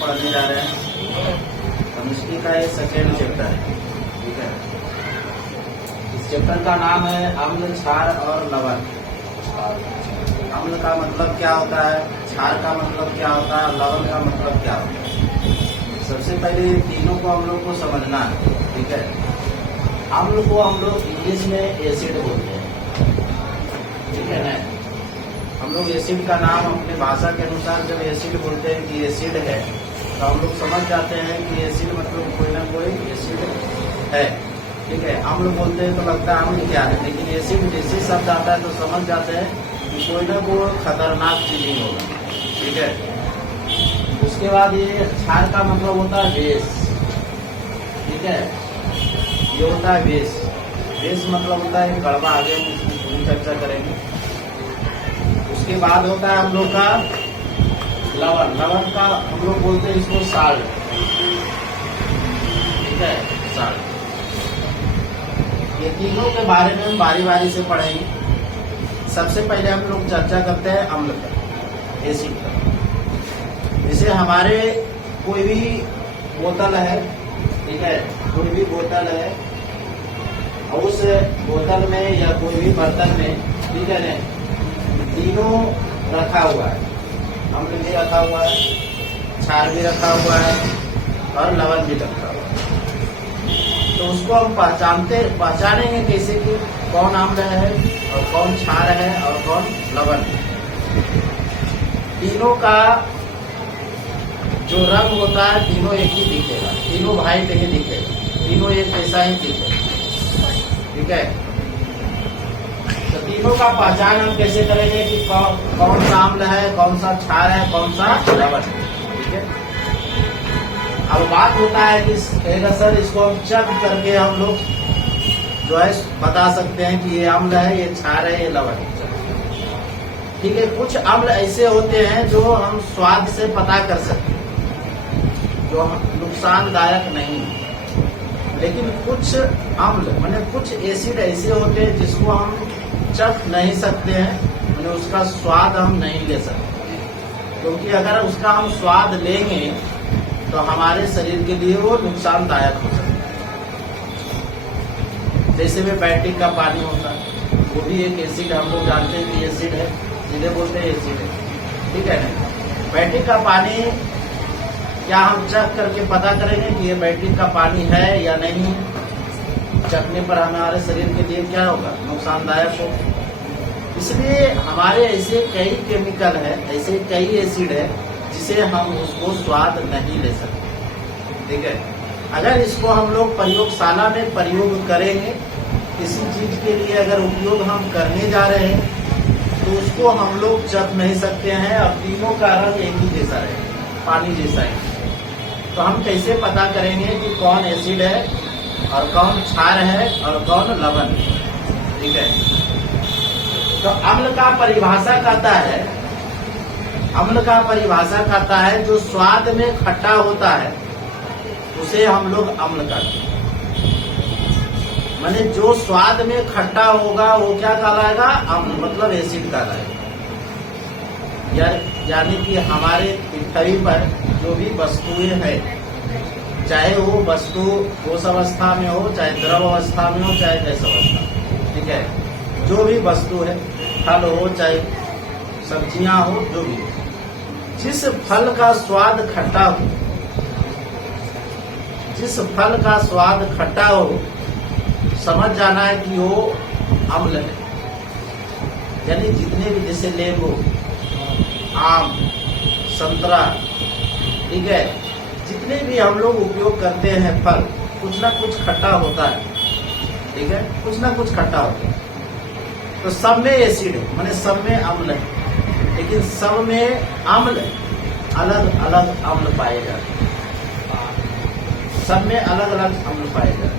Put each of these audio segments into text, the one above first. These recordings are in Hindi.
पढ़ने जा रहे हैं। केमिस्ट्री का ये सेकेंड चैप्टर है, ठीक है। इस चैप्टर का नाम है अम्ल, क्षार और लवण। अम्ल का मतलब क्या होता है, क्षार का मतलब क्या होता है, लवण का मतलब क्या होता है। सबसे पहले तीनों को हम लोग को समझना है, ठीक है। अम्ल को हम लोग इंग्लिश में एसिड बोलते हैं, ठीक है ना। हम लोग एसिड का नाम अपने भाषा के अनुसार जब एसिड बोलते हैं कि एसिड है, तो हम लोग समझ जाते हैं कि एसिड मतलब कोई ना कोई एसिड है, ठीक है। अम्ल बोलते हैं तो लगता है अम्ल क्या है, लेकिन एसिड जैसे शब्द आता है तो समझ जाते हैं कि कोई ना कोई खतरनाक चीज ही होगा, ठीक है। उसके बाद ये क्षार का मतलब होता है बेस, ठीक है। ये होता है बेस। बेस मतलब होता है कड़वा, आगे हम इसकी पूरी चर्चा करेंगे। उसके बाद होता है हम लोग का लवण। लवण का हम लोग बोलते हैं इसको साल्ट, ठीक है, साल्ट। ये तीनों के बारे में हम बारी बारी से पढ़ेंगे। सबसे पहले हम लोग चर्चा करते हैं अम्ल पर, एसिड पर। जैसे हमारे कोई भी बोतल है, ठीक है, कोई भी बोतल है और उस बोतल में या कोई भी बर्तन में, ठीक है ना, तीनों रखा हुआ है। अम्ल भी रखा हुआ है, क्षार भी रखा हुआ है और लवण भी रखा हुआ है। तो उसको हम पहचानेंगे कैसे कि कौन अम्ल है और कौन क्षार है और कौन लवण है। तीनों का जो रंग होता है तीनों एक ही दिखेगा, तीनों वाइट ही दिखेगा, तीनों एक जैसा ही दिखेगा, ठीक है। तो तीनों का पहचान हम कैसे करेंगे कि कौन सा अम्ल है, कौन सा क्षार है, कौन सा लवण है, ठीक है। अब बात होता है कि सर इसको हम चेक करके हम लोग जो है बता सकते हैं कि ये अम्ल है, ये क्षार है, ये लवण है, ठीक है। कुछ अम्ल ऐसे होते हैं जो हम स्वाद से पता कर सकते हैं, जो नुकसानदायक नहीं है। लेकिन कुछ अम्ल माने कुछ एसिड ऐसे होते हैं जिसको हम चख नहीं सकते हैं, माने उसका स्वाद हम नहीं ले सकते, क्योंकि अगर उसका हम स्वाद लेंगे तो हमारे शरीर के लिए वो नुकसानदायक हो सकता है। जैसे में बैटरी का पानी होता है, वो भी एक एसिड, हम लोग जानते हैं कि एसिड है, सीधे बोलते हैं एसिड है, ठीक है ना। बैटरी का पानी क्या हम चख करके पता करेंगे कि ये बैटरी का पानी है या नहीं। चखने पर हमारे शरीर के लिए क्या होगा, नुकसानदायक होगा। इसलिए हमारे ऐसे कई केमिकल है, ऐसे कई एसिड है जिसे हम उसको स्वाद नहीं ले सकते, ठीक है। अगर इसको हम लोग प्रयोगशाला में प्रयोग करेंगे, किसी चीज के लिए अगर उपयोग हम करने जा रहे हैं तो उसको हम लोग चख नहीं सकते हैं और तीनों का रंग एक ही जैसा रहेगा, पानी जैसा है। तो हम कैसे पता करेंगे कि कौन एसिड है और कौन क्षार है और कौन लवण है, ठीक है। तो अम्ल का परिभाषा कहता है, अम्ल का परिभाषा कहता है जो स्वाद में खट्टा होता है उसे हम लोग अम्ल कहते हैं। माने जो स्वाद में खट्टा होगा वो क्या कहलाएगा, अम्ल, मतलब एसिड कहलाएगा। यानी कि हमारे पृथ्वी पर जो भी वस्तुएं हैं, चाहे वो वस्तु ठोस अवस्था में हो, चाहे द्रव अवस्था में हो, चाहे गैस अवस्था में, ठीक है। जो भी वस्तु है, फल हो चाहे सब्जियां हो, जो भी, जिस फल का स्वाद खट्टा हो, जिस फल का स्वाद खट्टा हो, समझ जाना है कि वो अम्ल है। यानी जितने भी, जैसे नींबू, आम, संतरा, ठीक है, जितने भी हम लोग उपयोग करते हैं फल, कुछ ना कुछ खट्टा होता है, ठीक है, कुछ ना कुछ खट्टा होता है। तो सब में एसिड है, माने सब में अम्ल है, लेकिन सब में अम्ल अलग अलग अम्ल पाए जाते हैं, सब में अलग अलग अम्ल पाए जाते हैं।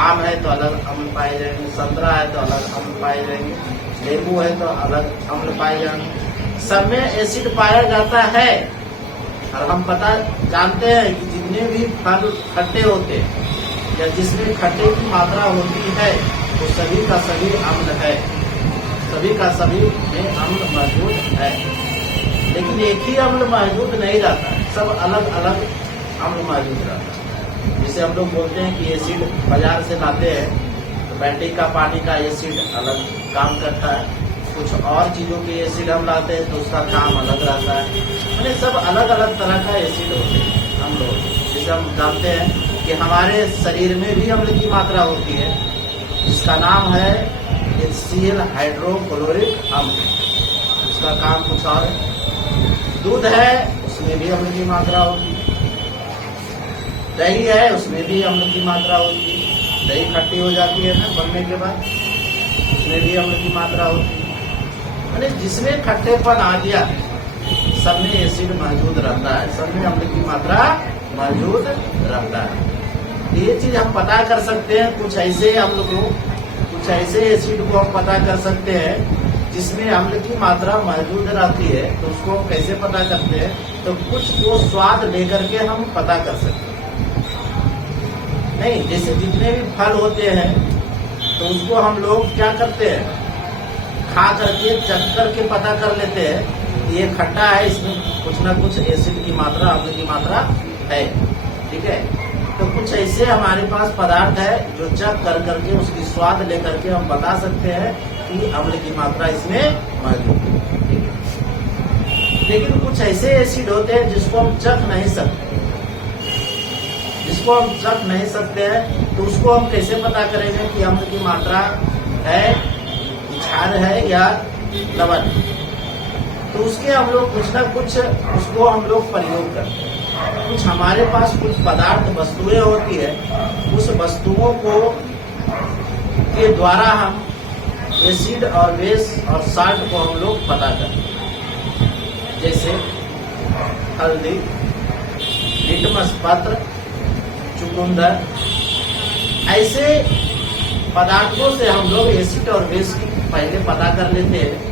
आम है तो अलग अम्ल पाए जाएंगे, संतरा है तो अलग अम्ल पाए जाएंगे, नींबू है तो अलग अम्ल पाए जाएंगे। सब में एसिड पाया जाता है। और हम पता जानते हैं कि जितने भी फल खट्टे होते हैं या जिसमें खट्टे की मात्रा होती है वो सभी का सभी अम्ल है, सभी का सभी में अम्ल मौजूद है। लेकिन एक ही अम्ल मौजूद नहीं रहता है, सब अलग अलग अम्ल मौजूद रहता है। जैसे हम लोग बोलते हैं कि एसिड बाजार से लाते हैं तो बैटरी का पानी का एसिड अलग काम करता है, कुछ और चीजों के एसिड हम लाते हैं तो उसका काम अलग रहता है। मैंने सब अलग अलग तरह का एसिड होते हैं हम लोग। जैसे हम जानते हैं कि हमारे शरीर में भी अम्ल की मात्रा होती है, जिसका नाम है HCl हाइड्रोक्लोरिक अम्ल। उसका काम कुछ और है। दूध है उसमें भी अम्ल की मात्रा होती है, दही है उसमें भी अम्ल की मात्रा होती है। दही खट्टी हो जाती है ना बनने के बाद, उसमें भी अम्ल की मात्रा होती है। मैंने जिसमें खट्टेपन आ गया सब में एसिड मौजूद रहता है, सब में अम्ल की मात्रा मौजूद रहता है। ये चीज हम पता कर सकते हैं, कुछ ऐसे अम्ल को, कुछ ऐसे एसिड को हम पता कर सकते हैं जिसमें अम्ल की मात्रा मौजूद रहती है। तो उसको हम कैसे पता करते हैं? तो कुछ को स्वाद लेकर के हम पता कर सकते हैं। नहीं, जैसे जितने भी फल होते हैं तो उसको हम लोग क्या करते हैं, खा करके चख करके पता कर लेते हैं कि ये खट्टा है, इसमें कुछ ना कुछ एसिड की मात्रा, अम्ल की मात्रा है। ठीक है, तो कुछ ऐसे हमारे पास पदार्थ है जो चख कर करके उसकी स्वाद लेकर के हम बता सकते हैं कि अम्ल की मात्रा इसमें मौजूद है। ठीक है, लेकिन कुछ ऐसे एसिड होते हैं जिसको हम चख नहीं सकते, जिसको हम चख नहीं सकते हैं। तो उसको हम कैसे पता करेंगे कि अम्ल की मात्रा है, क्षार है या लवण? तो उसके हम लोग कुछ ना कुछ उसको हम लोग प्रयोग करते हैं। कुछ हमारे पास कुछ पदार्थ वस्तुएं होती है, उस वस्तुओं को के द्वारा हम एसिड और बेस और साल्ट को हम लोग पता करते हैं। जैसे हल्दी, लिटमस पत्र, चुकंदर, ऐसे पदार्थों से हम लोग एसिड और बेस की पहले पता कर लेते हैं।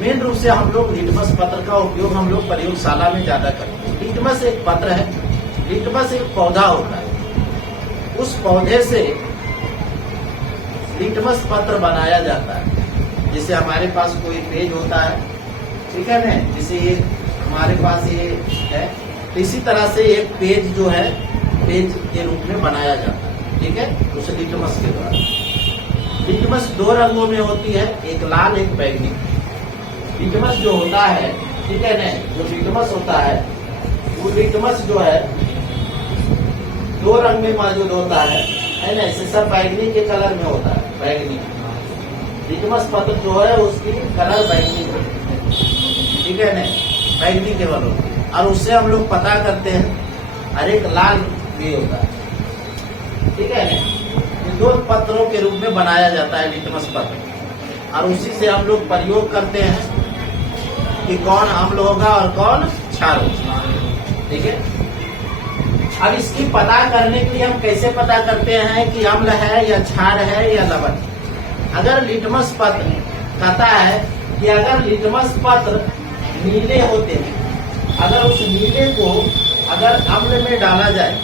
मेन रूप से हम लोग लिटमस पत्र का उपयोग हम लोग प्रयोगशाला में ज्यादा करते हैं। लिटमस एक पत्र है, लिटमस एक पौधा होता है, उस पौधे से लिटमस पत्र बनाया जाता है। जैसे हमारे पास कोई पेज होता है, ठीक है ना, जैसे ये हमारे पास ये है, तो इसी तरह से एक पेज जो है पेज के रूप में बनाया जाता है। ठीक है, उस लिटमस के द्वारा। लिटमस दो रंगों में होती है, एक लाल एक बैंगनी। लिटमस जो होता है, ठीक है ना, जो लिटमस होता है वो लिटमस जो है दो रंग में मौजूद होता है ना, इसे सब बैंगनी के कलर में होता है, बैंगनी। लिटमस पत्र जो है उसकी कलर बैंगनी होती है, ठीक है ना, बैंगनी केवल होती है। और उससे हम लोग पता करते हैं, और एक लाल भी होता है, ठीक है ना। दो पत्रों के रूप में बनाया जाता है लिटमस पत्र, और उसी से हम लोग प्रयोग करते हैं कि कौन अम्ल होगा और कौन क्षार होगा। ठीक है, अब इसकी पता करने के लिए हम कैसे पता करते हैं कि अम्ल है या क्षार है या लवण? अगर लिटमस पत्र कहता है कि अगर लिटमस पत्र नीले होते हैं, अगर उस नीले को अगर अम्ल में डाला जाए,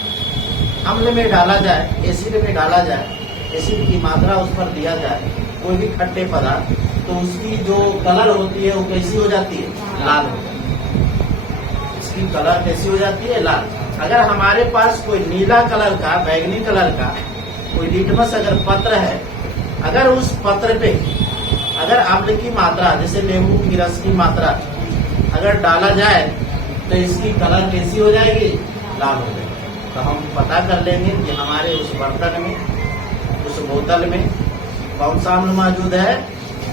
अम्ल में डाला जाए, एसिड में डाला जाए, एसिड की मात्रा उस पर दिया जाए, कोई भी खट्टे पदार्थ, तो उसकी जो कलर होती है वो कैसी हो जाती है? लाल हो जाती है। इसकी कलर कैसी हो जाती है? लाल। अगर हमारे पास कोई नीला कलर का, बैंगनी कलर का कोई लिटमस अगर पत्र है, अगर उस पत्र पे अगर अम्ल की मात्रा, जैसे नींबू की रस की मात्रा अगर डाला जाए तो इसकी कलर कैसी हो जाएगी? लाल हो जाएगी। तो हम पता कर लेंगे कि हमारे उस बर्तन में, उस बोतल में कौन सा अम्ल मौजूद है,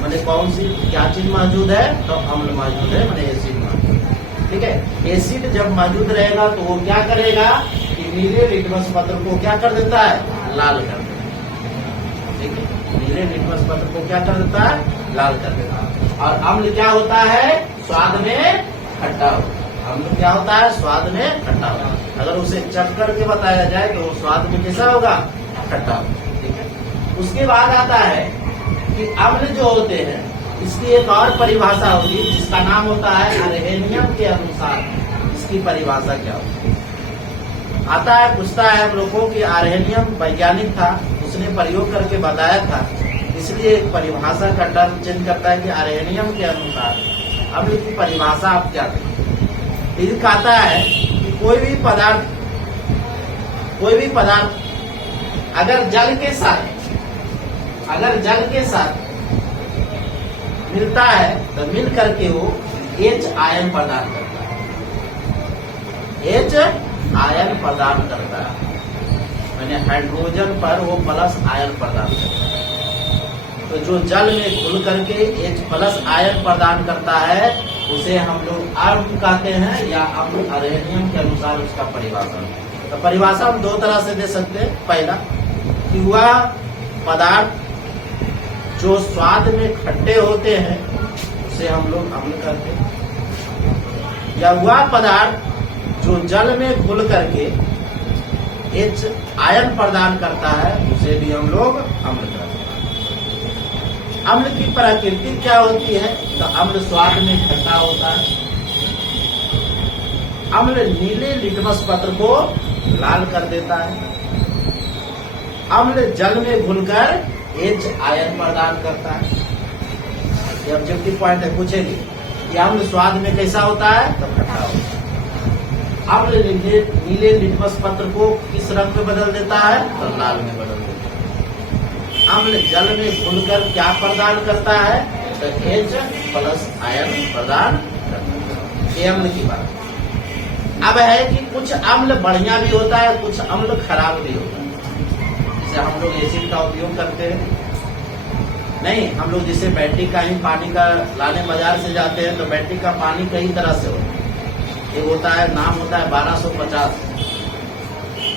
मैंने कौन सी क्या चीज मौजूद है? तो अम्ल मौजूद है, मैंने एसिड मौजूद है। ठीक है, एसिड जब मौजूद रहेगा तो वो क्या करेगा कि नीले लिटमस पत्र को क्या कर देता है? लाल कर देता है। ठीक है, नीले लिटमस पत्र को क्या कर देता है? लाल कर देता है। और अम्ल क्या होता है? स्वाद में खट्टा होता है। अम्ल क्या होता है? स्वाद में खट्टा होता है। अगर उसे चख करके बताया जाए तो वो स्वाद में कैसा होगा? खट्टा होगा। ठीक है, उसके बाद आता है कि अम्ल जो होते हैं इसकी एक और परिभाषा होती है जिसका नाम होता है अरहेनियम के अनुसार इसकी परिभाषा क्या होती है। आता है, पूछता है हम लोगों की अरहेनियम वैज्ञानिक था, उसने प्रयोग करके बताया था, इसलिए एक परिभाषा का टर्म चेंज करता है कि अरहेनियम के अनुसार अम्ल की परिभाषा आप क्या दें? ये कहता है कि कोई भी पदार्थ अगर जल के साथ मिलता है तो मिल करके वो H आयन प्रदान करता है। H आयन प्रदान करता है, यानी हाइड्रोजन पर वो प्लस आयन प्रदान करता है। तो जो जल में घुल करके H प्लस आयन प्रदान करता है उसे हम लोग अम्ल कहते हैं, या अम्ल अरेनियम के अनुसार उसका परिभाषा। तो परिभाषा हम दो तरह से दे सकते हैं। पहला कि वह पदार्थ जो स्वाद में खट्टे होते हैं उसे हम लोग अम्ल कहते हैं, या वह पदार्थ जो जल में घुल करके H आयन प्रदान करता है उसे भी हम लोग अम्ल कहते हैं। अम्ल की प्रकृति क्या होती है? तो अम्ल स्वाद में खट्टा होता है। अम्ल नीले लिटमस पत्र को लाल कर देता है। अम्ल जल में घुलकर H आयन प्रदान करता है। ये ऑब्जेक्टिव पॉइंट है, पूछेगी कि अम्ल स्वाद में कैसा होता है? तो खट्टा होता है। अम्ल नीले लिटमस पत्र को किस रंग में बदल देता है? तो लाल में बदल देता है। अम्ल जल में घुलकर क्या प्रदान करता है? तो H प्लस आयन प्रदान करता है। ये अम्ल की बात। अब है कि कुछ अम्ल बढ़िया भी होता है, कुछ अम्ल खराब भी होता है। जैसे हम लोग एसिड का उपयोग करते हैं, नहीं, हम लोग जैसे बैटरी का ही पानी का लाने बाजार से जाते हैं तो बैटरी का पानी कई तरह से होता है। एक होता है, नाम होता है 1250,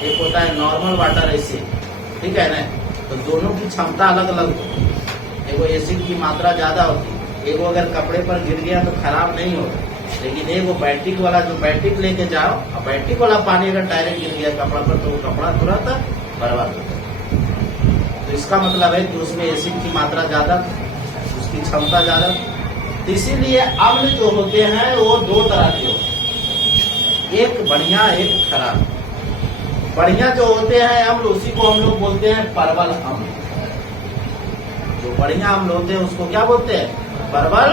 एक होता है नॉर्मल वाटर एसिड, ठीक है ना। तो दोनों की क्षमता अलग अलग होती है। एगो एसिड की मात्रा ज्यादा होती है, एगो अगर कपड़े पर गिर गया तो खराब नहीं होगा, लेकिन एगो बैट्रिक वाला, जो बैट्रिक लेके जाओ और बैट्रिक वाला पानी अगर डायरेक्ट गिर गया कपड़ा पर तो वो कपड़ा तुरंत बर्बाद होता है। तो इसका मतलब है कि उसमें एसिड की मात्रा ज्यादा, उसकी क्षमता ज्यादा। तो इसीलिए अम्ल जो होते हैं वो दो तरह के होते हैं, एक बढ़िया एक खराब। बढ़िया जो होते हैं अम्ल उसी को हम लोग बोलते हैं परवल अम्ल। जो बढ़िया अम्ल होते हैं उसको क्या बोलते हैं? परवल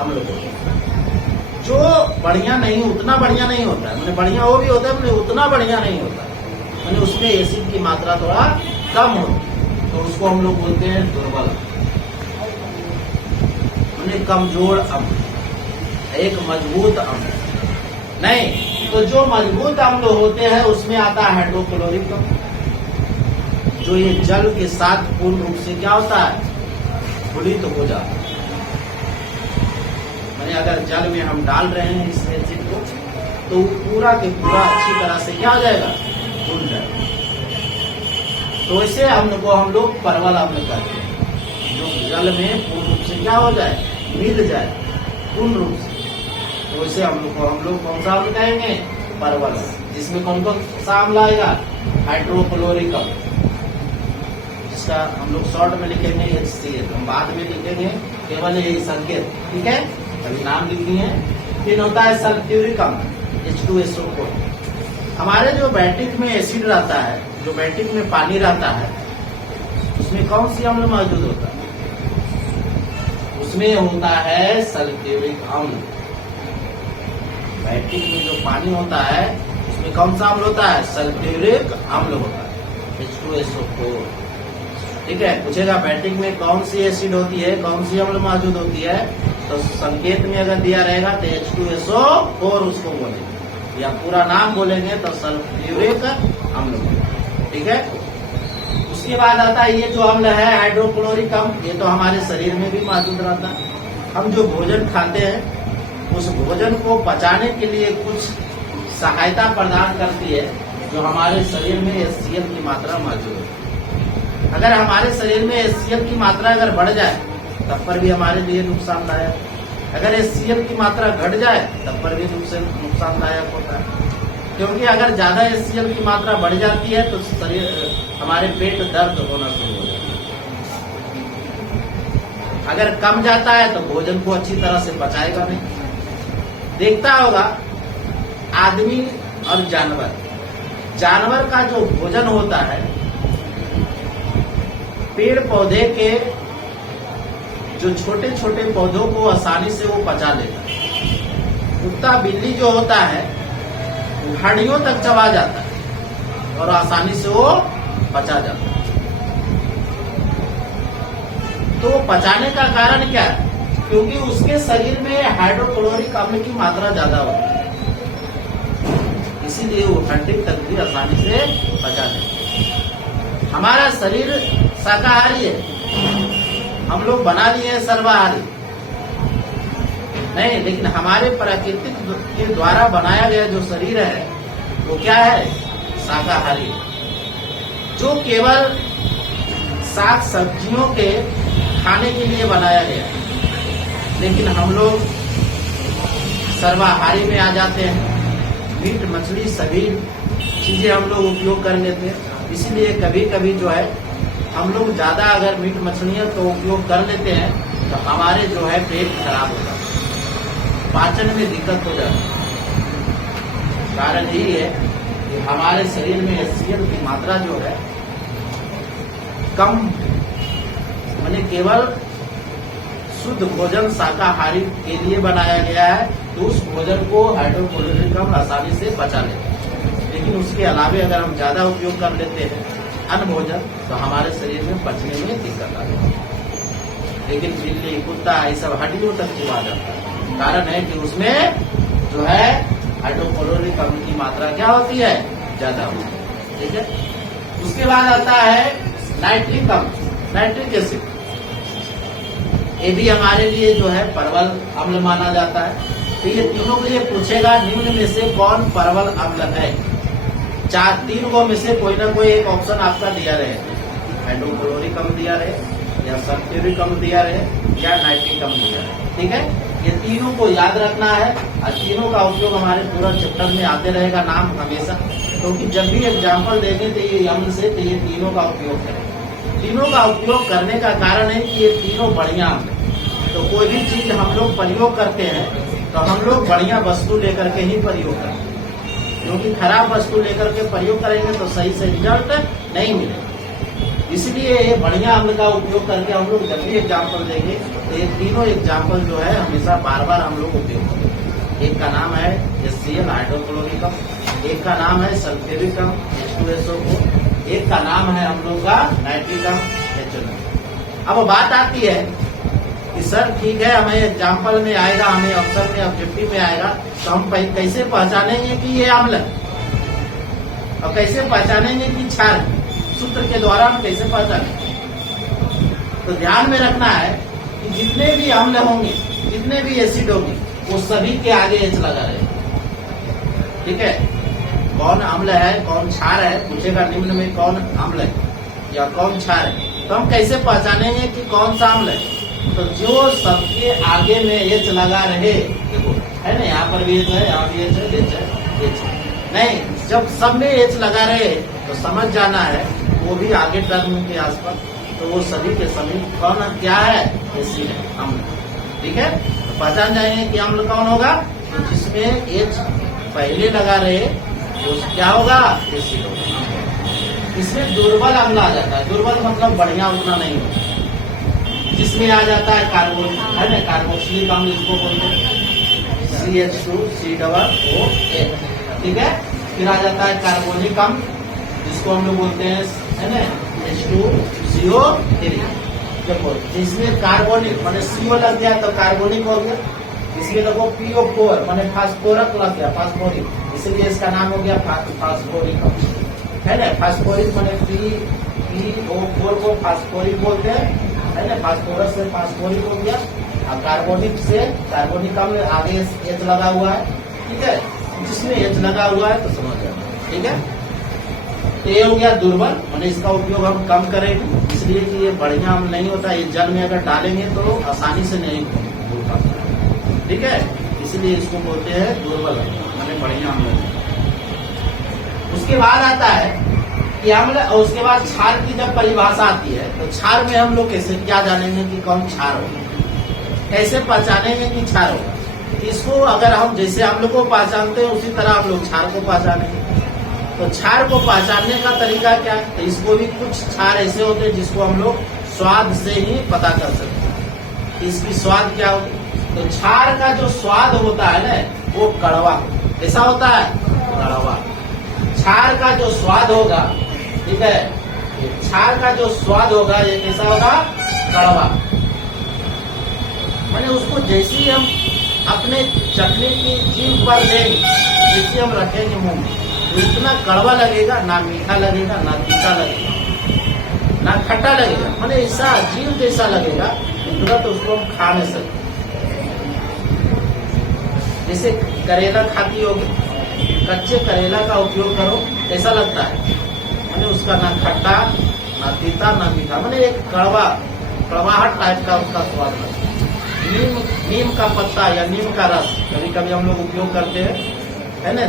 अम्ल बोलते हैं। जो बढ़िया नहीं, उतना बढ़िया नहीं होता है, मैंने बढ़िया वो भी होता है, मैंने उतना बढ़िया नहीं होता है, मैंने उसमें एसिड की मात्रा थोड़ा कम होती है, तो उसको हम लोग बोलते हैं दुर्बल। मैंने कमजोर अम्ल, एक मजबूत अम्ल नहीं। तो जो मजबूत अम्ल होते हैं उसमें आता है हाइड्रोक्लोरिक अम्ल, जो ये जल के साथ पूर्ण रूप से क्या होता है? घुलित हो जाता है। मैंने अगर जल में हम डाल रहे हैं इस एसिड को तो पूरा के पूरा अच्छी तरह से क्या हो जाएगा? घुल जाएगा। तो इसे अम्ल को हम लोग परवल अम्ल कहते हैं, जो जल में पूर्ण रूप से क्या हो जाए? मिल जाए पूर्ण रूप से। तो इसे अम्ल को हम लोग कौन सा अम्ल कहेंगे? परवल। जिसमें कौन कौन सा अम्ल आएगा? हाइड्रोक्लोरिक अम्ल, जिसका हम लोग शॉर्ट में लिखेंगे HCl, हम बाद में लिखेंगे केवल यही संकेत, ठीक है? अभी नाम लिखी है। फिर होता है सल्फ्यूरिक अम्ल, H2SO4। हमारे जो बैट्रिक में एसिड रहता है, जो बैट्रिक में पानी रहता है, उसमें कौन सी अम्ल मौजूद होता है? उसमें होता है सल्फ्यूरिक अम्ल। बैट्रिक में जो पानी होता है उसमें कौन सा अम्ल होता है? सल्फ्यूरिक अम्ल होता है, H2SO4, ठीक है। पूछेगा बैट्रिक में कौन सी एसिड होती है, कौन सी अम्ल मौजूद होती है, तो संकेत में अगर दिया रहेगा तो H2SO4 उसको बोलेंगे, या पूरा नाम बोलेंगे तो सल्फ्यूरिक अम्ल बोलेंगे, ठीक है। उसके बाद आता है ये जो अम्ल है हाइड्रोक्लोरिक अम्ल, ये तो हमारे शरीर में भी मौजूद रहता है। हम जो भोजन खाते हैं उस भोजन को पचाने के लिए कुछ सहायता प्रदान करती है, जो हमारे शरीर में HCl की मात्रा मौजूद है। अगर हमारे शरीर में HCl की मात्रा अगर बढ़ जाए तब पर भी हमारे लिए नुकसानदायक, अगर HCl की मात्रा घट जाए तब पर भी नुकसानदायक होता है। क्योंकि अगर ज्यादा HCl की मात्रा बढ़ जाती है तो शरीर, हमारे पेट दर्द होना शुरू हो जाता है। अगर कम जाता है तो भोजन को अच्छी तरह से पचाएगा नहीं। देखता होगा आदमी और जानवर, जानवर का जो भोजन होता है पेड़ पौधे के जो छोटे छोटे पौधों को आसानी से वो पचा लेता है, कुत्ता बिल्ली जो होता है वो हड्डियों तक चबा जाता है और आसानी से वो पचा जाता है। तो पचाने का कारण क्या है? क्योंकि उसके शरीर में हाइड्रोक्लोरिक अम्ल की मात्रा ज्यादा होती है, इसीलिए वो हड्डी तक भी आसानी से पचा जाता है। हमारा शरीर शाकाहारी है, हम लोग बना लिए हैं सर्वाहारी नहीं, लेकिन हमारे प्राकृतिक के द्वारा बनाया गया जो शरीर है वो क्या है? शाकाहारी, जो केवल साग सब्जियों के खाने के लिए बनाया गया है। लेकिन हम लोग सर्वाहारी में आ जाते हैं, मीट मछली सभी चीजें हम लोग उपयोग कर लेते हैं। इसीलिए कभी कभी जो है हम लोग ज्यादा अगर मीट मछलियां तो उपयोग कर लेते हैं तो हमारे जो है पेट खराब हो जाता है, पाचन में दिक्कत हो जाती है। कारण यही है कि हमारे शरीर में HCl की मात्रा जो है कम, माने केवल शुद्ध भोजन शाकाहारी के लिए बनाया गया है, तो उस भोजन को हाइड्रोक्लोरिक अम्ल आसानी से पचा लेते हैं। लेकिन उसके अलावे अगर हम ज्यादा उपयोग कर लेते हैं अन्य भोजन तो हमारे शरीर में पचने में दिक्कत आ जाती है। लेकिन बिल्ली कुत्ता ये सब हड्डियों तक चबा जाता है, कारण है कि उसमें जो है हाइड्रोक्लोरिक अम्ल की मात्रा क्या होती है? ज्यादा होती है। ठीक है, उसके बाद आता है नाइट्रिक अम्ल, नाइट्रिक एसिड। ये भी हमारे लिए जो है परवल अम्ल माना जाता है। तो ये तीनों के लिए पूछेगा निम्न में से कौन परवल अम्ल है? तीन गो में से कोई ना कोई एक ऑप्शन आपका दिया रहे, हाइड्रोक्लोरिक अम्ल दिया रहे या सल्फ्यूरिक अम्ल दिया रहे या नाइट्रिक अम्ल दिया रहे। ठीक है, ये तीनों को याद रखना है और तीनों का उपयोग हमारे पूरा चैप्टर में आते रहेगा नाम हमेशा, क्योंकि जब भी एग्जाम्पल देंगे तो ये अम्ल से तो ये तीनों का उपयोग करें। तीनों का उपयोग करने का कारण है कि ये तीनों बढ़िया अम्ल। तो कोई भी चीज हम लोग प्रयोग करते हैं तो हम लोग बढ़िया वस्तु लेकर के ही प्रयोग करते हैं, क्योंकि खराब वस्तु लेकर के प्रयोग करेंगे तो सही से रिजल्ट नहीं मिलेगा। इसलिए ये बढ़िया अम्ल का उपयोग करके हम लोग जब भी एग्जाम्पल देंगे तो ये तीनों एग्जाम्पल जो है हमेशा बार बार हम लोग उपयोग करेंगे। एक का नाम है HCl हाइड्रोक्लोरिक अम्ल, एक का नाम है सल्फ्यूरिक अम्ल H2SO4, एक का नाम है हम लोग का नाइट्रिक अम्ल HNO। अब बात आती है कि सर ठीक है हमें एग्जाम्पल में आएगा, हमें अक्सर में ऑब्जेक्टिव में आएगा, तो हम कैसे पहचानेंगे कि ये अम्ल है और कैसे पहचानेंगे कि क्षार है? सूत्र के द्वारा हम कैसे पहचानेंगे? तो ध्यान में रखना है कि जितने भी अम्ल होंगे, जितने भी एसिड होंगे, वो सभी के आगे H लगा रहेगा। ठीक है, कौन अम्ल है कौन क्षार है पूछेगा, निम्न में कौन अम्ल है या कौन क्षार है, तो हम कैसे पहचानेंगे कि कौन सा अम्ल है? तो जो सबके आगे में H लगा रहे, देखो है ना, यहाँ पर भी H है, यहाँ भी H है, H है, नहीं, जब सब में H लगा रहे तो समझ जाना है वो भी आगे टर्म के आसपास, तो वो सभी के सभी कौन क्या है? एसिड है, अम्ल। ठीक है, तो पहचान जाएंगे कि अम्ल कौन होगा, तो जिसमें H पहले लगा रहे तो क्या होगा? एसिड होगा। इसमें दुर्बल अम्ल आ जाता है, दुर्बल मतलब बढ़िया उतना नहीं होता। जिसमें आ जाता है कार्बोनिक, है ना, कार्बोक्सिलिक अम्ल इसको बोलते हैं, CH2COOH। ठीक है, फिर आ जाता है कार्बोनिक अम्ल जिसको हम लोग बोलते हैं, है ना, H2CO3। देखो इसमें कार्बोनिक माने CO लग गया तो कार्बोनिक हो गया, इसलिए देखो PO4 माने फास्फोरक लग गया, फास्फोरिक, इसलिए इसका नाम हो गया फास्फोरिक अम्ल, है ना। फास्फोरिक माने PO4 को फास्फोरिक बोलते हैं, है ना, फास्फोरस से फास्फोरिक हो गया और कार्बोनिक से कार्बोनिक अम्ल आगे H लगा हुआ है। ठीक है, जिसमें H लगा हुआ है तो समझ जाना। ठीक है, तो ये हो गया दुर्बल, माने इसका उपयोग हम कम करेंगे, इसलिए कि ये बढ़िया अम्ल नहीं होता, ये जल में अगर डालेंगे तो आसानी से नहीं घुल पाता। ठीक है, इसलिए इसको बोलते हैं दुर्बल माने बढ़िया अम्ल। उसके बाद आता है कि अम्ल, और उसके बाद क्षार की जब परिभाषा आती है तो क्षार में हम लोग कैसे क्या जानेंगे कि कौन क्षार होगा, कैसे पहचानेंगे कि क्षार होगा? इसको अगर हम जैसे अम्ल को पहचानते हैं उसी तरह हम लोग क्षार को पहचानेंगे। तो क्षार को पहचानने का तरीका क्या है? तो इसको भी कुछ क्षार ऐसे होते हैं जिसको हम लोग स्वाद से ही पता कर सकते हैं। इसकी स्वाद क्या होती है? तो क्षार का जो स्वाद होता है ना, वो कड़वा, कैसा होता है? कड़वा। क्षार का जो स्वाद होगा, ठीक है, क्षार का जो स्वाद होगा ये कैसा होगा? कड़वा। माने उसको जैसे ही हम अपने चखने की जीभ पर लेंगे, जैसे हम रखेंगे मुंह में, तो इतना कड़वा लगेगा, ना मीठा लगेगा, ना तीखा लगेगा, ना खट्टा लगेगा, माने ऐसा अजीब जैसा लगेगा, तुरंत उसको हम खा नहीं सकते। जैसे करेला खाती होगी, कच्चे करेला का उपयोग करो, कैसा लगता है? माने उसका ना खट्टा, ना तीता, ना मीठा, माने एक कड़वा, कड़वाहट टाइप का उसका स्वाद लगता है। नीम का पत्ता या नीम का रस कभी कभी हम लोग उपयोग करते हैं, है ना?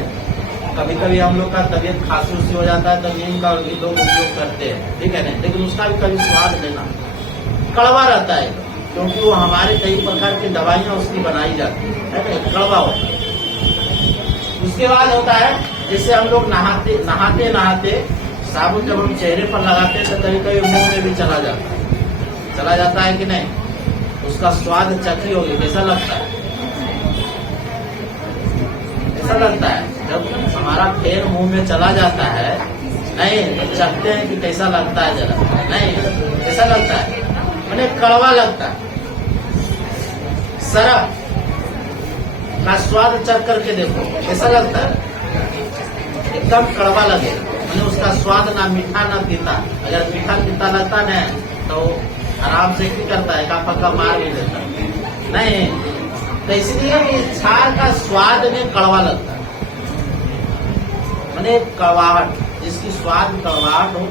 कभी कभी हम लोग का तबीयत खांसी उसी हो जाता है तो नीम का भी लोग उपयोग करते हैं, ठीक है ना? लेकिन उसका भी कभी स्वाद लेना कड़वा रहता है, क्योंकि वो हमारे कई प्रकार की दवाइयां उसकी बनाई जाती है ना, कड़वा होता है। उसके बाद होता है, जैसे हम लोग नहाते नहाते साबुन जब हम चेहरे पर लगाते हैं तो कभी कभी मुंह में भी चला जाता है कि नहीं? उसका स्वाद चखी होगी, कैसा लगता है? कैसा लगता है? जब हमारा फेर मुंह में चला जाता है, नहीं तो चखते हैं कि कैसा लगता है, जरा नहीं कैसा लगता है? मैंने कड़वा लगता है। सरफ का स्वाद चख करके देखो, कैसा लगता है? एकदम कड़वा लगेगा, मैंने उसका स्वाद ना मीठा ना तीता। अगर मीठा तीता लगता है तो आराम से क्या करता है, का पक्का मार भी देता नहीं। तो इसलिए क्षार का स्वाद में कड़वा लगता है, मैंने कड़वाहट, जिसकी स्वाद कड़वाहट हो,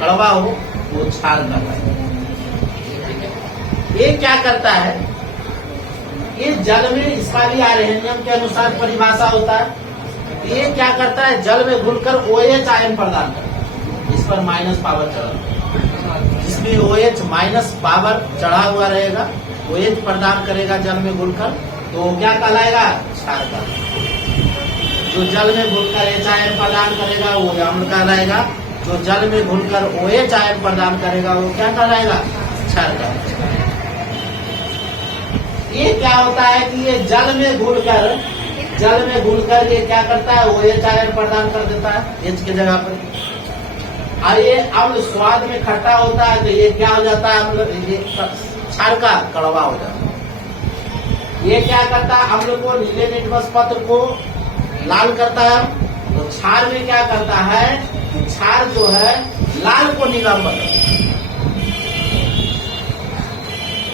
कड़वा हो, वो क्षार करता है। ये क्या करता है? ये जल में, इसका भी आर्हेनियम के अनुसार परिभाषा होता है। ये क्या करता है? जल में घुलकर OH आयन प्रदान करता है। इस पर माइनस पावर चढ़ा, जिसमें OH माइनस पावर चढ़ा हुआ रहेगा, OH प्रदान करेगा जल में घुलकर, तो क्या कहलाएगा? क्षार का। जो जल में घुलकर H आयन प्रदान करेगा वो अम्ल कहलाएगा। जो जल में घुलकर OH आयन प्रदान करेगा वो क्या कहलाएगा? क्षार का। ये क्या होता है कि ये जल में घुलकर ये क्या करता है? OH आयन प्रदान कर देता है H की जगह पर। और ये अम्ल स्वाद में खट्टा होता है, तो ये क्या हो जाता है? अम्ल, ये क्षार का कड़वा हो जाता है। ये क्या करता है? अम्ल को, नीले लिटमस पत्र को लाल करता है, तो क्षार में क्या करता है? क्षार जो है लाल को नीला में बदलता है।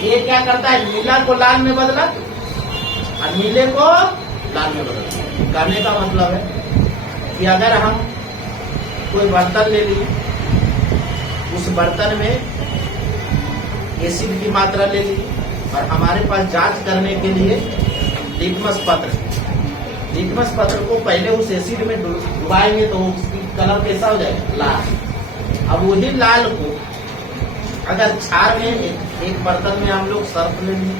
ये क्या करता है? नीला को लाल में बदला और नीले को लाल में बदला। कहने का मतलब है कि अगर हम कोई बर्तन ले लिए, उस बर्तन में एसिड की मात्रा ले ली और हमारे पास जांच करने के लिए लिटमस पत्र को पहले उस एसिड में डुबाएंगे तो उसकी कलर कैसा हो जाएगा? लाल। अब वही लाल को अगर क्षार में एक बर्तन में हम लोग सर्फ लेंगे,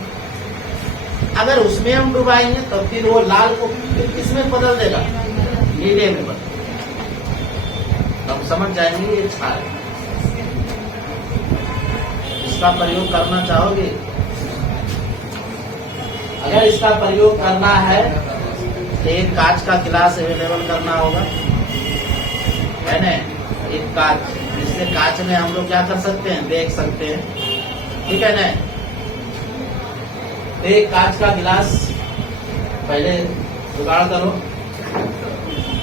अगर उसमें हम डुबाएंगे तो फिर वो लाल को फिर किसमें बदल देगा? नीले में बदल। हम समझ जाएंगे ये क्षार है। इसका प्रयोग करना चाहोगे? अगर इसका प्रयोग करना है तो एक कांच का गिलास अवेलेबल करना होगा, है ना? एक कांच, जिससे कांच में हम लोग क्या कर सकते हैं? देख सकते हैं, ठीक है ना? तो एक कांच का गिलास पहले जुगाड़ करो।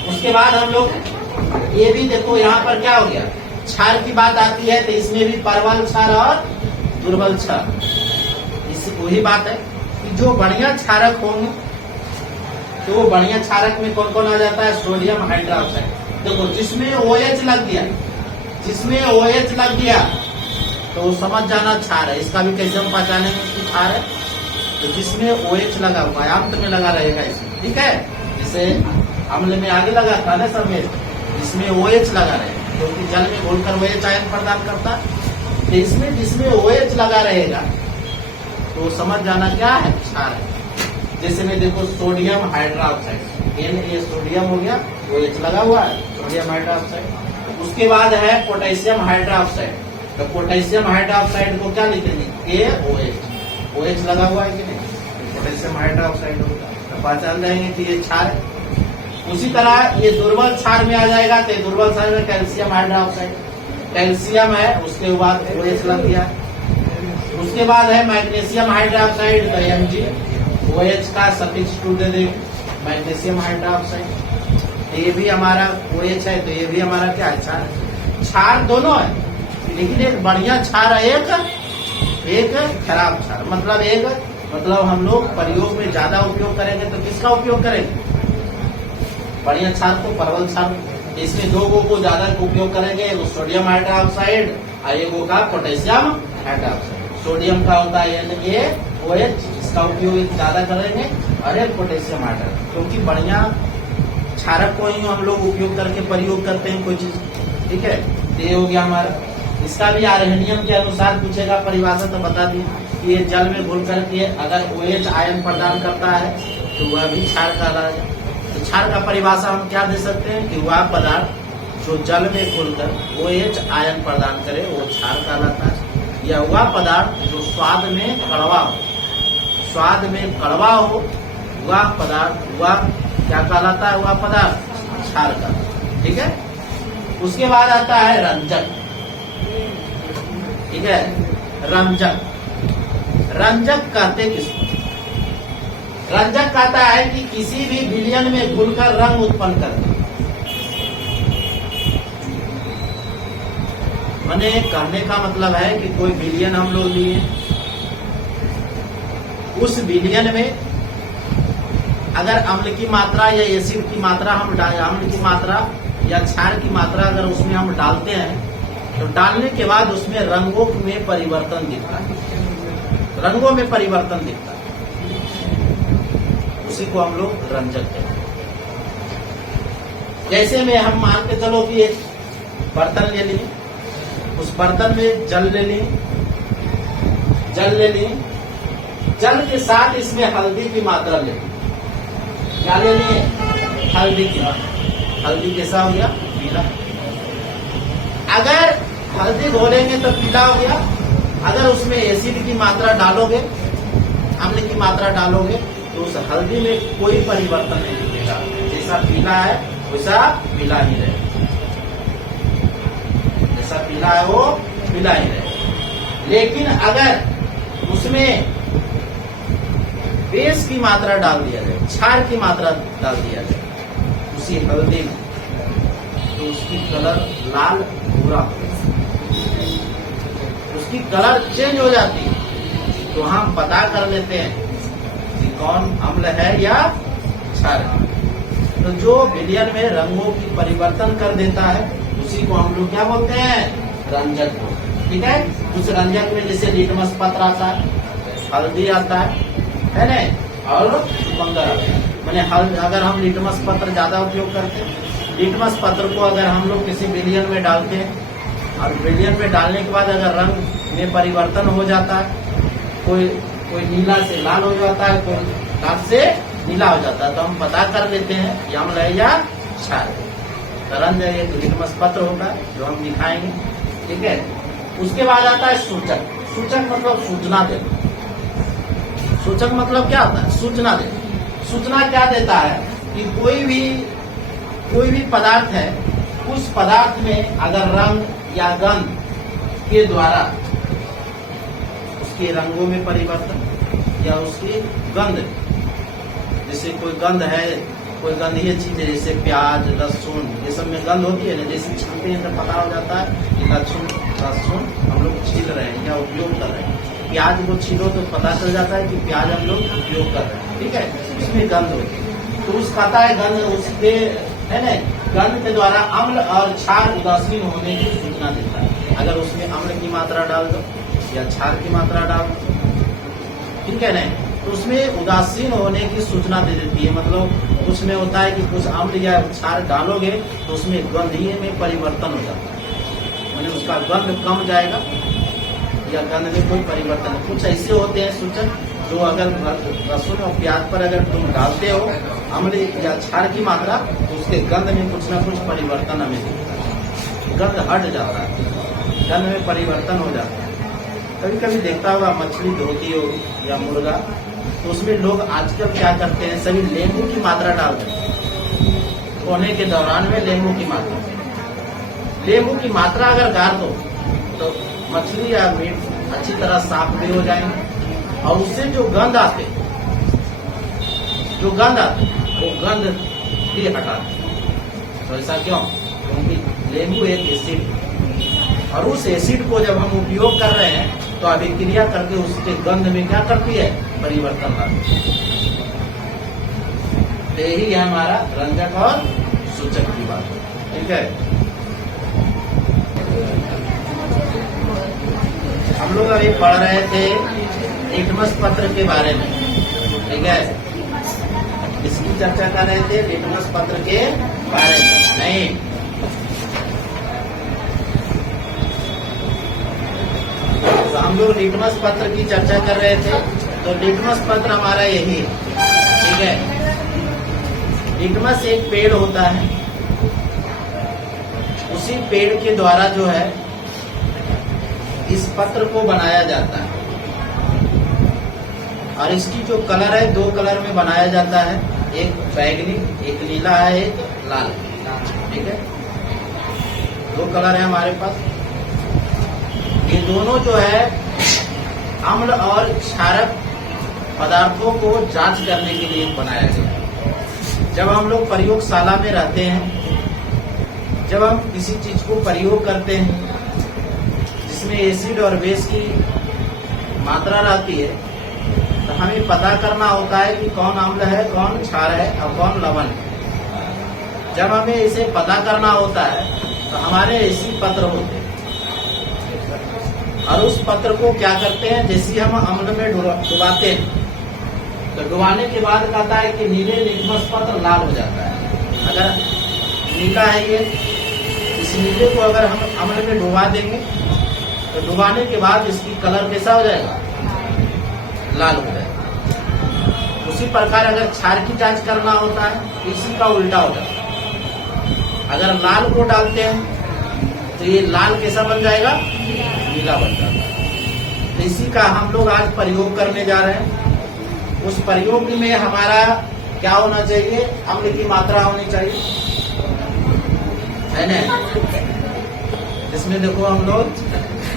उसके बाद हम लोग ये भी देखो, यहाँ पर क्या हो गया? क्षार की बात आती है तो इसमें भी प्रबल क्षार और दुर्बल क्षार, इस वही बात है कि जो बढ़िया क्षारक होंगे तो वो बढ़िया क्षारक में कौन कौन आ जाता है? Sodium hydroxide. देखो जिसमें OH लग गया तो समझ जाना क्षार है। इसका भी कैसे हम पहचानेंगे कि क्षार है? तो जिसमें OH लगा हुआ है, अंत में लगा रहेगा इसमें, ठीक है? जैसे अम्ल में आगे लगा था ना समेत, इसमें OH लगा रहेगा क्योंकि जल में घोलकर OH आयन प्रदान करता है। तो इसमें जिसमें OH लगा रहेगा तो समझ जाना क्या है? क्षार है। जैसे में देखो सोडियम हाइड्रोक्साइड, ये सोडियम हो गया, OH लगा हुआ है, सोडियम हाइड्रोक्साइड। उसके बाद है पोटेशियम हाइड्रोक्साइड। तो पोटेशियम हाइड्रोक्साइड को क्या लिखेंगे? KOH। OH लगा हुआ है कि नहीं? पोटेशियम हाइड्रोक्साइड होगा। पहचान जाएंगे कि ये क्षार है। उसी तरह ये दुर्बल क्षार में आ जाएगा, तो दुर्बल क्षार में कैल्शियम हाइड्रोक्साइड, कैल्शियम है, उसके बाद OH लग गया। उसके बाद है मैग्नीशियम हाइड्रोक्साइड, तो MgOH का सफिक्स 2 दे देंगे, मैग्नीशियम हाइड्रोक्साइड। ये भी हमारा OH है, तो ये भी हमारा क्या है, क्षार है। क्षार दोनों है, लेकिन एक बढ़िया क्षार है, एक खराब क्षार। मतलब हम लोग प्रयोग में ज्यादा उपयोग करेंगे तो किसका उपयोग करेंगे, बढ़िया क्षार को, परवल क्षार। इसमें 2 को ज्यादा उपयोग करेंगे, एगो सोडियम हाइड्रोक्साइड और एगो का पोटेशियम हाइड्रोक्साइड। सोडियम का होता है NaOH, इसका उपयोग ज्यादा करेंगे, और एक पोटेशियम हाइड्रोक्साइड, क्योंकि बढ़िया क्षारक को ही हम लोग उपयोग करके प्रयोग करते हैं कोई चीज, ठीक है। ये हो गया हमारा। इसका भी आर्हेनियम के अनुसार पूछेगा परिभाषा, तो बता दी कि ये जल में घुल करके अगर OH आयन प्रदान करता है तो वह भी क्षार कहलाएगा। तो क्षार का परिभाषा हम क्या दे सकते हैं कि वह पदार्थ जो जल में घुलकर OH आयन प्रदान करे वो क्षार कहलाता है, या वह पदार्थ जो स्वाद में कड़वा हो, वह पदार्थ वह क्या कहलाता है, वह पदार्थ क्षार कहलाता है, ठीक है। उसके बाद आता है रंजक, ठीक है। रंजक कहते किसको, रंजक कहता है कि किसी भी विलयन में घुलकर रंग उत्पन्न करते, माने कहने का मतलब है कि कोई विलयन हम लोग लिए, उस विलयन में अगर अम्ल की मात्रा या एसिड की मात्रा अम्ल की मात्रा या क्षार की मात्रा अगर उसमें हम डालते हैं, तो डालने के बाद उसमें रंगों में परिवर्तन दिखता है, रंगों में परिवर्तन दिखता है, उसी को हम लोग रंजक कहते हैं। जैसे में हम मान के चलो कि एक बर्तन ले लिए, उस बर्तन में जल ले लिए, जल के साथ इसमें हल्दी की मात्रा ले ली, क्या ले लिए, हल्दी की मात्रा। हल्दी कैसा हो गया, पीला। अगर हल्दी घोलेंगे तो पीला हो गया, अगर उसमें एसिड की मात्रा डालोगे, अम्ल की मात्रा डालोगे, तो उस हल्दी में कोई परिवर्तन नहीं दिखेगा, जैसा पीला है वैसा पीला ही रहे, जैसा पीला है वो पीला ही रहे। लेकिन अगर उसमें बेस की मात्रा डाल दिया जाए, क्षार की मात्रा डाल दिया जाए उसी हल्दी में, तो उसकी कलर लाल भूरा, उसकी कलर चेंज हो जाती है। तो हम पता कर लेते हैं कि कौन अम्ल है या क्षार है। तो जो विलयन में रंगों की परिवर्तन कर देता है उसी को हम लोग क्या बोलते हैं, रंजक बोलते हैं, ठीक है। उस रंजक में जैसे लिटमस पत्र आता है, हल्दी आता है ना, और चुकंदर आता है। मैंने अगर हम लिटमस पत्र ज्यादा उपयोग करते हैं, लिटमस पत्र को अगर हम लोग किसी विलयन में डालते हैं और विलयन में डालने के बाद अगर रंग में परिवर्तन हो जाता है, कोई नीला से लाल हो जाता है, कोई लाल से नीला हो जाता है, तो हम पता कर लेते हैं कि अम्ल है या क्षार है। तरंज एक लिटमस पत्र होगा जो हम दिखाएंगे, ठीक है। उसके बाद आता है सूचक। सूचक मतलब सूचना देना। सूचक मतलब क्या होता है, सूचना देना। सूचना क्या देता है कि कोई भी पदार्थ है, उस पदार्थ में अगर रंग या गंध के द्वारा उसके रंगों में परिवर्तन या उसकी गंध, जैसे कोई गंध है, कोई गंधीय चीज है जैसे प्याज, लहसुन, ये सब में गंध होती है ना, जैसे छीलते हैं तो पता हो जाता है कि लहसुन हम लोग छील रहे हैं या उपयोग कर रहे हैं। प्याज को छीलो तो पता चल जाता है कि प्याज हम लोग उपयोग कर रहे हैं, ठीक है, उसमें गंध होती है। तो उस पता है गंध, उसके है ना, गंध के द्वारा अम्ल और क्षार उदासीन होने की सूचना देता है। अगर उसमें अम्ल की मात्रा डाल दो या क्षार की मात्रा डाल दो, ठीक है ना, तो उसमें उदासीन होने की सूचना दे देती है। मतलब उसमें होता है कि कुछ अम्ल या क्षार डालोगे तो उसमें गंधीय में परिवर्तन हो जाता है, मतलब उसका गंध कम जाएगा या गंध में कोई परिवर्तन। कुछ ऐसे होते हैं सूचक जो अगर लहसुन और प्याज पर अगर तुम डालते हो अम्ल या क्षार की मात्रा, तो उसके गंध में कुछ ना कुछ परिवर्तन हमें दिखता है, गंध हट जाता है, गंध में परिवर्तन हो जाता है। कभी कभी देखता होगा मछली धोती होगी या मुर्गा तो उसमें लोग आजकल क्या करते हैं, सभी नींबू की मात्रा डालते हैं। होने के दौरान में नींबू की मात्रा, नींबू की मात्रा अगर गार दो तो मछली या मीट अच्छी तरह साफ भी हो जाएंगे, और उससे जो गंध आते वो गंध भी हटाते। तो ऐसा क्यों? क्योंकि नींबू एक एसिड, और उस एसिड को जब हम उपयोग कर रहे हैं तो अभिक्रिया करके उसके गंध में क्या करती है, परिवर्तन लाती है। यही है हमारा रंजक और सूचक की बात। ठीक है, हम लोग अभी पढ़ रहे थे लिटमस पत्र के बारे में। ठीक है, इसकी चर्चा कर रहे थे, लिटमस पत्र के बारे में नहीं। तो हम लोग लिटमस पत्र की चर्चा कर रहे थे। तो लिटमस पत्र हमारा यही है। ठीक है, लिटमस एक पेड़ होता है, उसी पेड़ के द्वारा जो है इस पत्र को बनाया जाता है, और इसकी जो कलर है 2 कलर में बनाया जाता है, एक बैगनी, एक नीला है, एक लाल। ठीक है, 2 कलर है हमारे पास। ये दोनों जो है अम्ल और क्षारक पदार्थों को जांच करने के लिए बनाया गया है। जब हम लोग प्रयोगशाला में रहते हैं, जब हम किसी चीज को प्रयोग करते हैं जिसमें एसिड और बेस की मात्रा रहती है, तो हमें पता करना होता है कि कौन अम्ल है, कौन क्षार है और कौन लवण है। जब हमें इसे पता करना होता है तो हमारे ऐसी पत्र होते हैं, और उस पत्र को क्या करते हैं, जैसे हम अम्ल में डुबाते हैं तो डुबाने के बाद कहता है कि नीले लिटमस पत्र लाल हो जाता है। अगर नीला है ये, इस नीले को अगर हम अम्ल में डुबा देंगे तो डुबाने के बाद इसकी कलर कैसा हो जाएगा, लाल हो जाएगा। उसी प्रकार अगर क्षार की जांच करना होता है, इसी का उल्टा हो जाता है। अगर लाल को डालते हैं तो ये लाल कैसा बन जाएगा, नीला बन जाता है। तो इसी का हम लोग आज प्रयोग करने जा रहे हैं। उस प्रयोग में हमारा क्या होना चाहिए, अम्ल की मात्रा होनी चाहिए, है ना। इसमें देखो हम लोग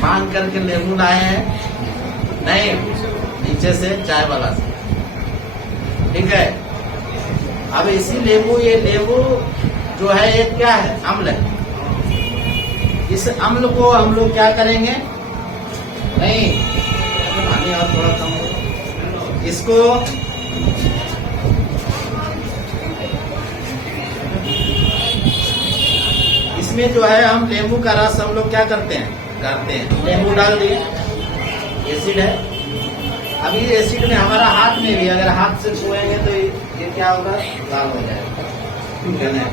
मांग करके नींबू लाए हैं, नहीं नीचे से चाय वाला से। ठीक है, अब इसी नींबू, ये नींबू जो है ये क्या है, अम्ल है। इस अम्ल को हम लोग क्या करेंगे, नहीं पानी और थोड़ा कम हो, इसको इसमें जो है हम नींबू का रस हम लोग क्या करते हैं, नींबू डाल दिए, एसिड है। अभी एसिड में हमारा हाथ में भी अगर हाथ से छुएंगे तो ये क्या होगा, लाल हो जाएगा। ठीक है ना।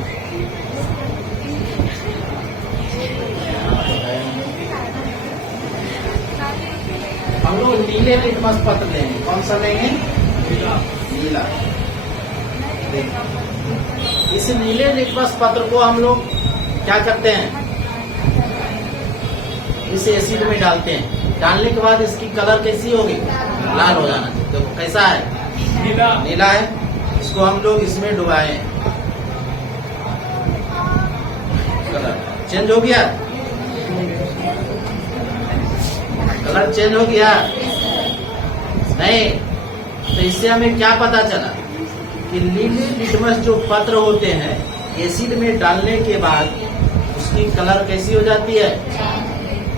हम लोग नीले लिटमस पत्र लेंगे, कौन सा लेंगे, नीला। इस नीले लिटमस पत्र को हम लोग क्या करते हैं, इस एसिड में डालते हैं। डालने के बाद इसकी कलर कैसी होगी, लाल हो जाना चाहिए। देखो कैसा है, नीला है। इसको हम लोग इसमें डुबाए, कलर चेंज हो गया, कलर चेंज हो गया नहीं। तो इससे हमें क्या पता चला कि नीले लिटमस जो पत्र होते हैं, एसिड में डालने के बाद उसकी कलर कैसी हो जाती है,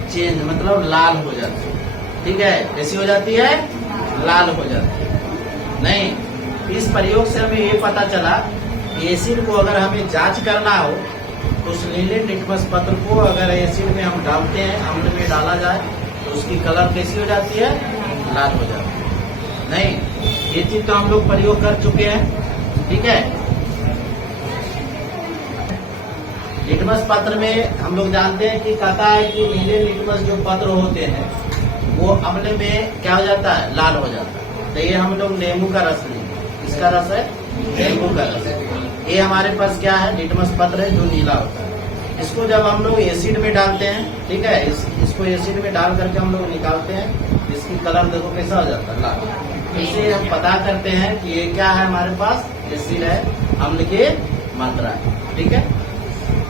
चेंज, मतलब लाल हो जाती है। ठीक है, कैसी हो जाती है, लाल हो जाती है। नहीं, इस प्रयोग से हमें ये पता चला कि एसिड को अगर हमें जांच करना हो तो उस नीले लिटमस पत्र को अगर एसिड में हम डालते हैं, अम्ल में डाला जाए तो उसकी कलर कैसी हो जाती है, लाल हो जाती है। नहीं, ये चीज तो हम लोग प्रयोग कर चुके हैं। ठीक है, लिटमस पत्र में हम लोग जानते हैं कि कहता है कि नीले लिटमस जो पत्र होते हैं वो अम्ल में क्या हो जाता है, लाल हो जाता है। तो ये हम लोग नींबू का रस लेंगे, इसका रस है नींबू का रस। ये हमारे पास क्या है, लिटमस पत्र है जो नीला होता है। इसको जब हम लोग एसिड में डालते हैं, ठीक है, इसको एसिड में डाल करके हम लोग निकालते हैं, इसकी कलर देखो कैसा हो जाता है, लाल। इसे हम पता करते हैं कि ये क्या है, हमारे पास एसिड है, अम्ल की मात्रा है। ठीक है,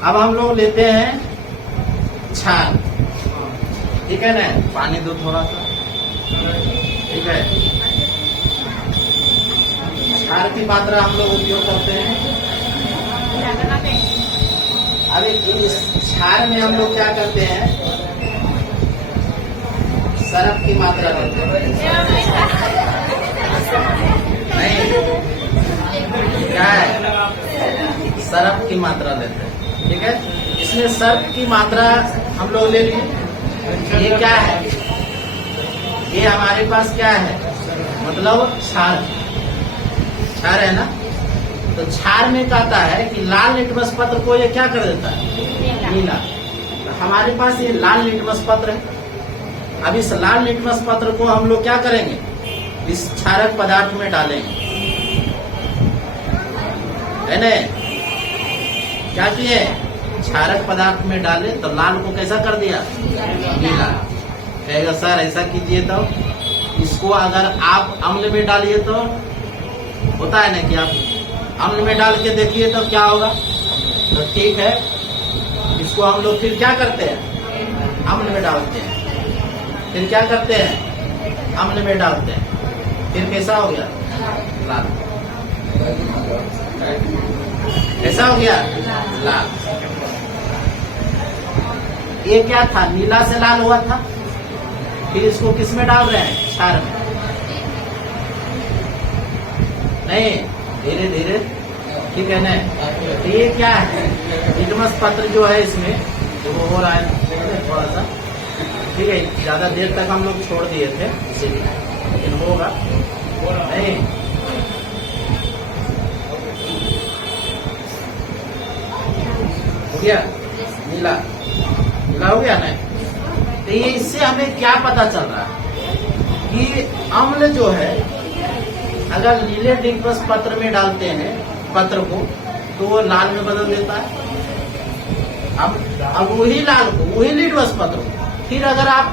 अब हम लोग लेते हैं क्षार। ठीक है ना, पानी दो थोड़ा सा। ठीक है, क्षार की मात्रा हम लोग उपयोग करते हैं। अब इस क्षार में हम लोग क्या करते हैं, सरफ की मात्रा लेते हैं। नहीं, क्या है, सरफ की मात्रा लेते हैं। ठीक है, इसमें सर्फ की मात्रा हम लोग ले लिए। ये क्या है, ये हमारे पास क्या है, मतलब क्षार, क्षार है ना। तो क्षार में कहता है कि लाल लिटमस पत्र को ये क्या कर देता है, नीला। तो हमारे पास ये लाल लिटमस पत्र है। अब इस लाल लिटमस पत्र को हम लोग क्या करेंगे, इस क्षारक पदार्थ में डालेंगे, है न। क्या किए, क्षारक पदार्थ में डाले तो लाल को कैसा कर दिया, नीला। कहेगा सर ऐसा कीजिए तो इसको अगर आप अम्ल में डालिए तो होता है ना कि आप अम्ल में डाल के देखिए तो क्या होगा। तो ठीक है, इसको हम लोग फिर क्या करते हैं, अम्ल में डालते हैं। फिर क्या करते हैं, अम्ल में डालते हैं, फिर कैसा हो गया, लाल। कैसा हो गया, लाल। ये क्या था, नीला से लाल हुआ था। फिर इसको किस में डाल रहे हैं, क्षार में। नहीं, धीरे धीरे। ठीक है ना, तो ये क्या है, लिटमस पत्र जो है इसमें जो वो हो रहा है थोड़ा सा। ठीक है, ज्यादा देर तक हम लोग छोड़ दिए थे इसीलिए, लेकिन होगा नहीं। हो गया नीला, नीला हो गया ना। तो ये इससे हमें क्या पता चल रहा है कि अम्ल जो है अगर नीले लिटमस पत्र में डालते हैं पत्र को तो वो लाल में बदल देता है। अब वही लाल को, वही लिटमस पत्र को फिर अगर आप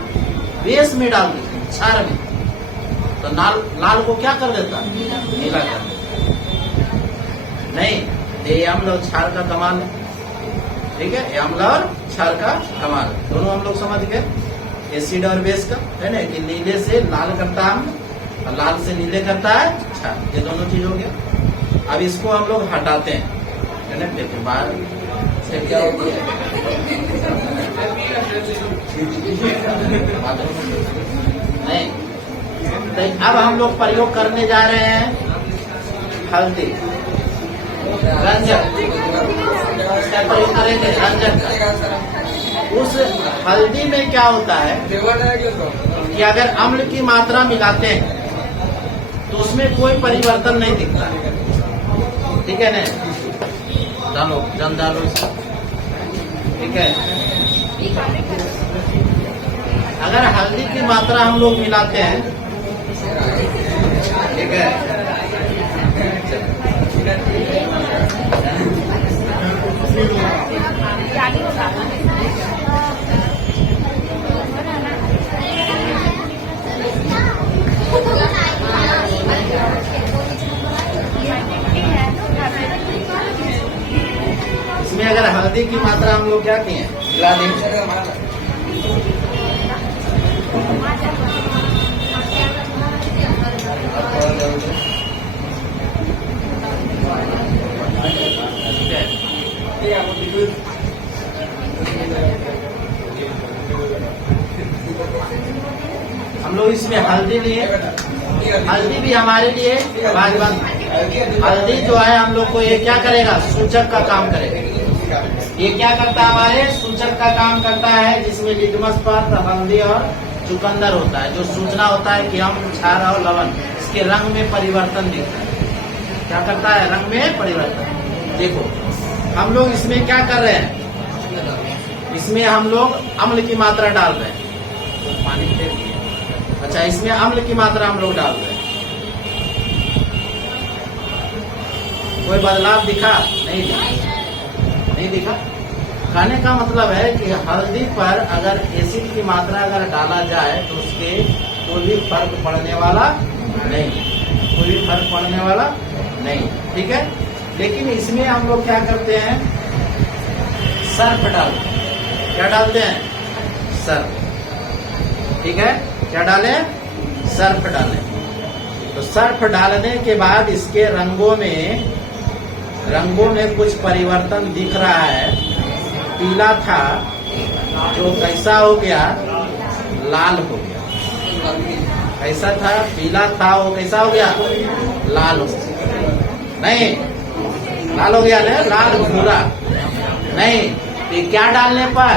बेस में डाल देते हैं, क्षार में, तो लाल को क्या कर देता, नीला कर देता। नहीं, ये अम्ल और क्षार का कमाल है। ठीक है, ये अम्ल और क्षार का कमाल है। दोनों हम लोग समझ गए, एसिड और बेस का, है ना, कि नीले से लाल करता है अम्ल और लाल से नीले करता है क्षार। ये दोनों चीज हो गया। अब इसको हम लोग हटाते हैं, है ना, देखो बाहर से क्या होती है। नहीं, तो अब हम लोग प्रयोग करने जा रहे हैं हल्दी, रंजक। इसका प्रयोग करेंगे रंजक का। उस हल्दी में क्या होता है कि अगर अम्ल की मात्रा मिलाते हैं तो उसमें कोई परिवर्तन नहीं दिखता है। ठीक है ना, डालो, जम डालो इसको। ठीक है, अगर हल्दी की मात्रा हम लोग मिलाते हैं, ठीक है, इसमें अगर हल्दी की मात्रा हम लोग क्या किए, मिला देंगे। हम लोग इसमें हल्दी लिए, हल्दी भी हमारे लिए हल्दी जो है हम लोग को ये क्या करेगा, सूचक का काम करेगा। ये क्या करता है, हमारे सूचक का काम करता है, जिसमें लिटमस पत्र, हल्दी और चुकंदर होता है, जो सूचना होता है कि हम क्षार और लवण, इसके रंग में परिवर्तन दिखता है। क्या करता है, रंग में परिवर्तन। देखो हम लोग इसमें क्या कर रहे हैं, इसमें हम लोग अम्ल की मात्रा डाल रहे हैं, पानी फेंक दिए। अच्छा, इसमें अम्ल की मात्रा हम लोग डाल रहे हैं, कोई बदलाव दिखा नहीं दिखा। कहने का मतलब है कि हल्दी पर अगर एसिड की मात्रा अगर डाला जाए तो उसके कोई भी फर्क पड़ने वाला नहीं, कोई भी फर्क पड़ने वाला नहीं। ठीक है, लेकिन इसमें हम लोग क्या करते हैं, सर्फ डालते हैं। क्या डालते हैं? सर्फ। ठीक है, क्या डालें? सर्फ डालें। तो सर्फ डालने के बाद इसके रंगों में कुछ परिवर्तन दिख रहा है। पीला था जो कैसा हो गया, लाल हो गया। ऐसा था, पीला था, वो कैसा हो गया, लाल हो गया। नहीं, लाल हो गया ना, लाल भूरा नहीं। ये क्या डालने पर?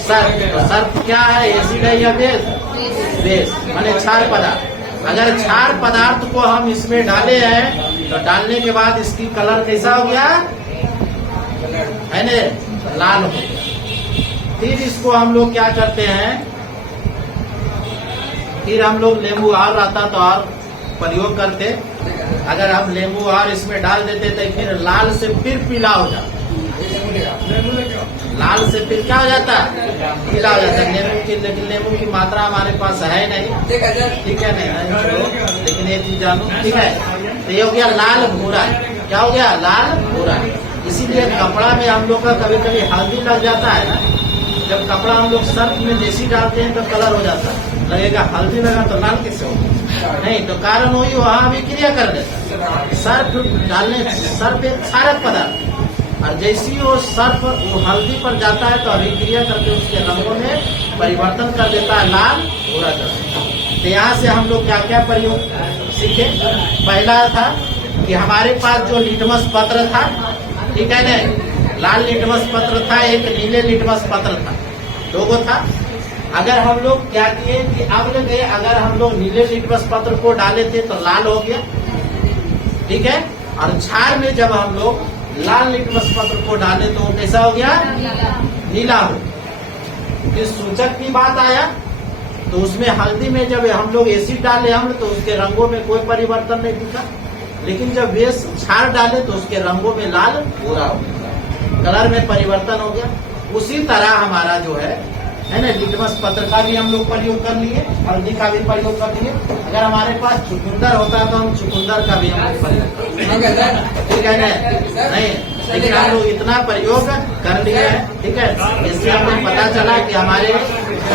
सर्फ। तो सर्फ क्या है, एसिड है या बेस? बेस माने क्षार पदार्थ। अगर क्षार पदार्थ को हम इसमें डाले हैं तो डालने के बाद इसकी कलर कैसा हो गया है ने, लाल हो गया। फिर इसको हम लोग क्या करते हैं, फिर हम लोग नींबू और आता तो और प्रयोग करते। अगर हम नींबू और इसमें डाल देते तो फिर लाल से फिर पीला हो जाता, लाल से फिर क्या हो जाता, पीला हो जाता नींबू की। लेकिन नींबू की मात्रा हमारे पास है नहीं, ठीक है नहीं, लेकिन ये चीज जानो। ठीक है, तो ये हो गया लाल भूरा। क्या हो गया, लाल भूरा। इसीलिए कपड़ा में हम लोग का कभी कभी हल्दी लग जाता है ना, जब कपड़ा हम लोग सर्फ में देसी डालते हैं तो कलर हो जाता है, लगेगा हल्दी लगा तो लाल कैसे हो, नहीं। तो कारण वही वहाँ अभिक्रिया कर देता है। सर्फ डालने, सर्फ एक क्षारक पदार्थ, और जैसे ही वो सर्फ वो हल्दी पर जाता है तो अभिक्रिया करके उसके रंगों में परिवर्तन कर देता है, लाल भूरा कर देता है। तो यहाँ से हम लोग क्या क्या प्रयोग सीखे। पहला था कि हमारे पास जो लिटमस पत्र था, ठीक है ना, लाल लिटमस पत्र था, एक नीले लिटमस पत्र था, दो गो था। अगर हम लोग क्या किए कि अब लगे, अगर हम लोग नीले लिटमस पत्र को डाले थे तो लाल हो गया, ठीक है। और क्षार में जब हम लोग लाल लिटमस पत्र को डाले तो वो कैसा हो गया, नीला हो। फिर सूचक की बात आया तो उसमें हल्दी में जब हम लोग एसिड डाले हम तो उसके रंगों में कोई परिवर्तन नहीं दिखा, लेकिन जब बेस क्षार डाले तो उसके रंगों में लाल भूरा हो गया, कलर में परिवर्तन हो गया। उसी तरह हमारा जो है ना, लिटमस पत्र का भी हम लोग प्रयोग कर लिए, हल्दी का भी प्रयोग कर लिए। अगर हमारे पास चुकंदर होता तो हम चुकंदर का भी हम लोग प्रयोग करते, ठीक है ना, नहीं। लेकिन हम लोग इतना प्रयोग कर लिए है, ठीक है। इससे हमें पता चला कि हमारे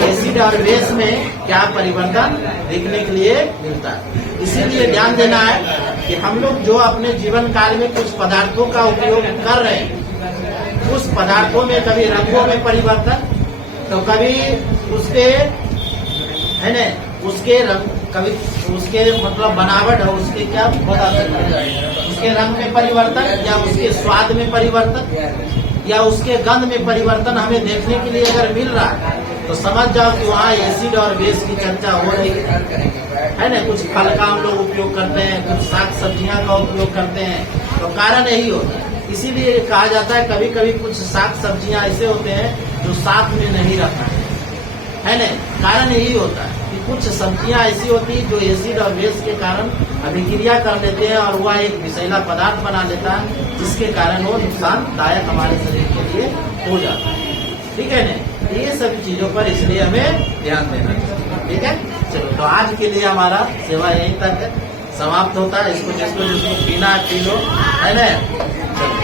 एसिड और बेस में क्या परिवर्तन देखने के लिए मिलता है। इसीलिए ध्यान देना है कि हम लोग जो अपने जीवन काल में कुछ पदार्थों का उपयोग कर रहे हैं, उस पदार्थों में कभी रंगों में परिवर्तन, तो कभी उसके है न, उसके रंग, कभी उसके मतलब बनावट है, उसके क्या बता सकते हैं, उसके रंग में परिवर्तन, या उसके स्वाद में परिवर्तन, या उसके गंध में परिवर्तन हमें देखने के लिए अगर मिल रहा है तो समझ जाओ कि वहाँ एसिड और बेस की चर्चा हो रही है ना। कुछ फल का हम लोग उपयोग करते हैं, कुछ साग सब्जियां का उपयोग करते हैं, तो कारण यही होता है। इसीलिए कहा जाता है कभी कभी कुछ साग सब्जियां ऐसे होते हैं जो साथ में नहीं रखना है ना। कारण यही होता है कि कुछ सब्जियां ऐसी होती है जो एसिड और बेस के कारण अभिक्रिया कर लेते हैं और वह एक विषैला पदार्थ बना लेता है, जिसके कारण वो नुकसानदायक हमारे शरीर के लिए हो जाता है, ठीक है ना। ये सभी चीजों पर इसलिए हमें ध्यान देना चाहिए, ठीक है। चलो, तो आज के लिए हमारा सेवा यहीं तक समाप्त होता है। इसको जिसको पीना है पी लो, है ना। चलो।